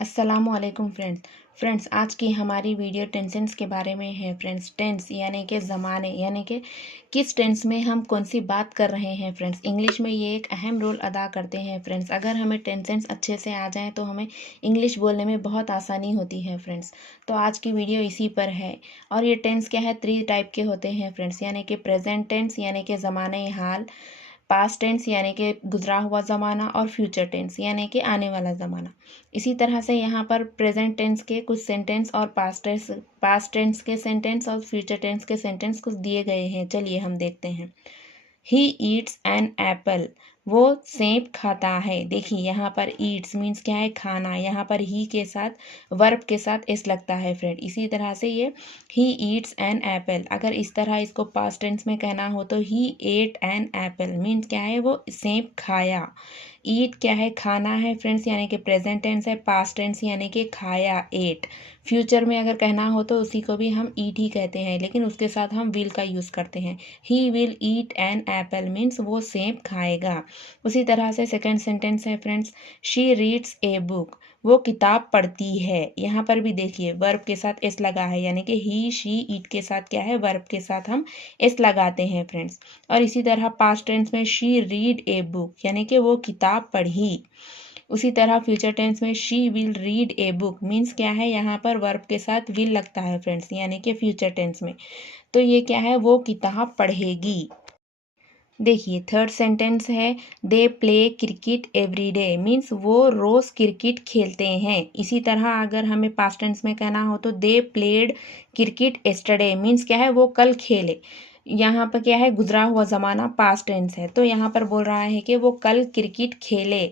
अस्सलामुअलैकुम फ्रेंड्स आज की हमारी वीडियो टेंसेस के बारे में है फ्रेंड्स। टेंस यानी कि ज़माने, यानी कि किस टेंस में हम कौन सी बात कर रहे हैं फ्रेंड्स। इंग्लिश में ये एक अहम रोल अदा करते हैं फ्रेंड्स। अगर हमें टेंसेस अच्छे से आ जाएं तो हमें इंग्लिश बोलने में बहुत आसानी होती है फ्रेंड्स। तो आज की वीडियो इसी पर है। और ये टेंस क्या है, 3 टाइप के होते हैं फ्रेंड्स, यानी कि प्रेजेंट टेंस यानी कि ज़माने हाल, पास्ट टेंस यानी कि गुजरा हुआ ज़माना, और फ्यूचर टेंस यानी कि आने वाला ज़माना। इसी तरह से यहाँ पर प्रेजेंट टेंस के कुछ सेंटेंस और पास्ट टेंस के सेंटेंस और फ्यूचर टेंस के सेंटेंस कुछ दिए गए हैं। चलिए हम देखते हैं। ही ईट्स एन एप्पल, वो सेब खाता है। देखिए यहाँ पर ईट्स मीन्स क्या है, खाना। यहाँ पर ही के साथ वर्ब के साथ एस लगता है फ्रेंड। इसी तरह से ये ही ईट्स एन एप्पल, अगर इस तरह इसको पास्ट टेंस में कहना हो तो ही एट एन एप्पल मीन्स क्या है, वो सेब खाया। ईट क्या है, खाना है फ्रेंड्स, यानी कि प्रेजेंट टेंस है। पास्ट टेंस यानी कि खाया, एट। फ्यूचर में अगर कहना हो तो उसी को भी हम ईट ही कहते हैं, लेकिन उसके साथ हम विल का यूज़ करते हैं। He will eat an apple means वो सेब खाएगा। उसी तरह से सेकंड सेंटेंस है friends, she reads a book, वो किताब पढ़ती है। यहाँ पर भी देखिए वर्ब के साथ एस लगा है, यानी कि ही शी ईट के साथ क्या है, वर्ब के साथ हम एस लगाते हैं फ्रेंड्स। और इसी तरह पास्ट टेंस में शी रीड ए बुक, यानी कि वो किताब पढ़ी। उसी तरह फ्यूचर टेंस में she will read a book means क्या है, यहाँ पर वर्ब के साथ विल लगता है फ्रेंड्स, यानी कि फ्यूचर टेंस में। तो ये क्या है, वो किताब पढ़ेगी। देखिए थर्ड सेंटेंस है, they play cricket every day means वो रोज़ क्रिकेट खेलते हैं। इसी तरह अगर हमें पास्ट टेंस में कहना हो तो they played cricket yesterday means क्या है, वो कल खेले। यहाँ पर क्या है, गुजरा हुआ ज़माना पास्ट टेंस है, तो यहाँ पर बोल रहा है कि वो कल क्रिकेट खेले।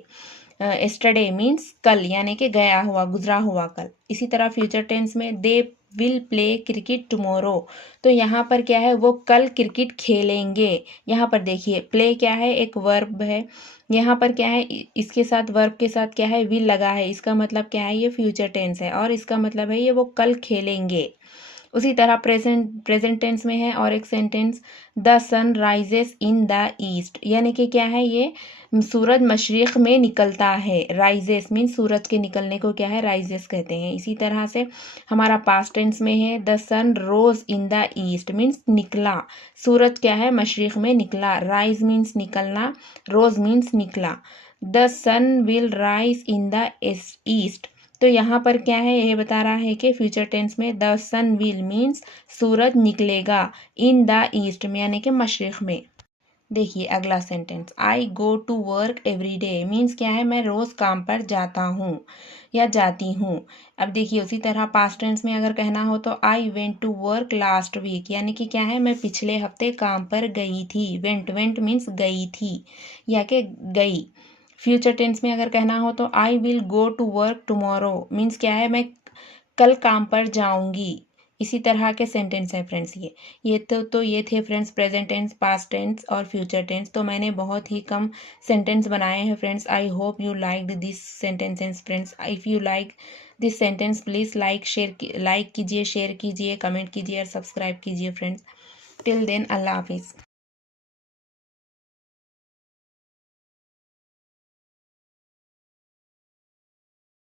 एस्टरडे मीन्स कल, यानी कि गया हुआ, गुजरा हुआ कल। इसी तरह फ्यूचर टेंस में they will play cricket tomorrow, तो यहाँ पर क्या है, वो कल क्रिकेट खेलेंगे। यहाँ पर देखिए प्ले क्या है, एक वर्ब है। यहाँ पर क्या है, इसके साथ वर्ब के साथ क्या है, विल लगा है। इसका मतलब क्या है, ये फ्यूचर टेंस है और इसका मतलब है ये वो कल खेलेंगे। उसी तरह प्रेजेंट टेंस में है और एक sentence, the sun rises in the east, यानी कि क्या है, ये सूरज मशरिक में निकलता है। राइजेस मीन्स सूरज के निकलने को क्या है, राइजेस कहते हैं। इसी तरह से हमारा पास्ट टेंस में है, the sun rose in the east means निकला। सूरज क्या है, मशरिक में निकला। राइज मीन्स निकलना, रोज मीन्स निकला। The sun will rise in the east, तो यहाँ पर क्या है, ये बता रहा है कि फ्यूचर टेंस में द सन विल मीन्स सूरज निकलेगा, इन द ईस्ट में यानी कि मशरिक में। देखिए अगला sentence, I go to work every day means क्या है, मैं रोज़ काम पर जाता हूँ या जाती हूँ। अब देखिए उसी तरह पास्ट टेंस में अगर कहना हो तो I went to work last week, यानी कि क्या है, मैं पिछले हफ्ते काम पर गई थी। वेंट मीन्स गई थी या कि गई। फ्यूचर टेंस में अगर कहना हो तो I will go to work tomorrow means क्या है, मैं कल काम पर जाऊंगी। इसी तरह के सेंटेंस है फ्रेंड्स। ये थे friends present tense, past tense और फ्यूचर टेंस। तो मैंने बहुत ही कम सेंटेंस बनाए हैं friends. I hope you like this sentences friends. If you like this sentence please like कीजिए, शेयर कीजिए, कमेंट कीजिए और सब्सक्राइब कीजिए फ्रेंड्स। टिल देन अल्लाह हाफिज़।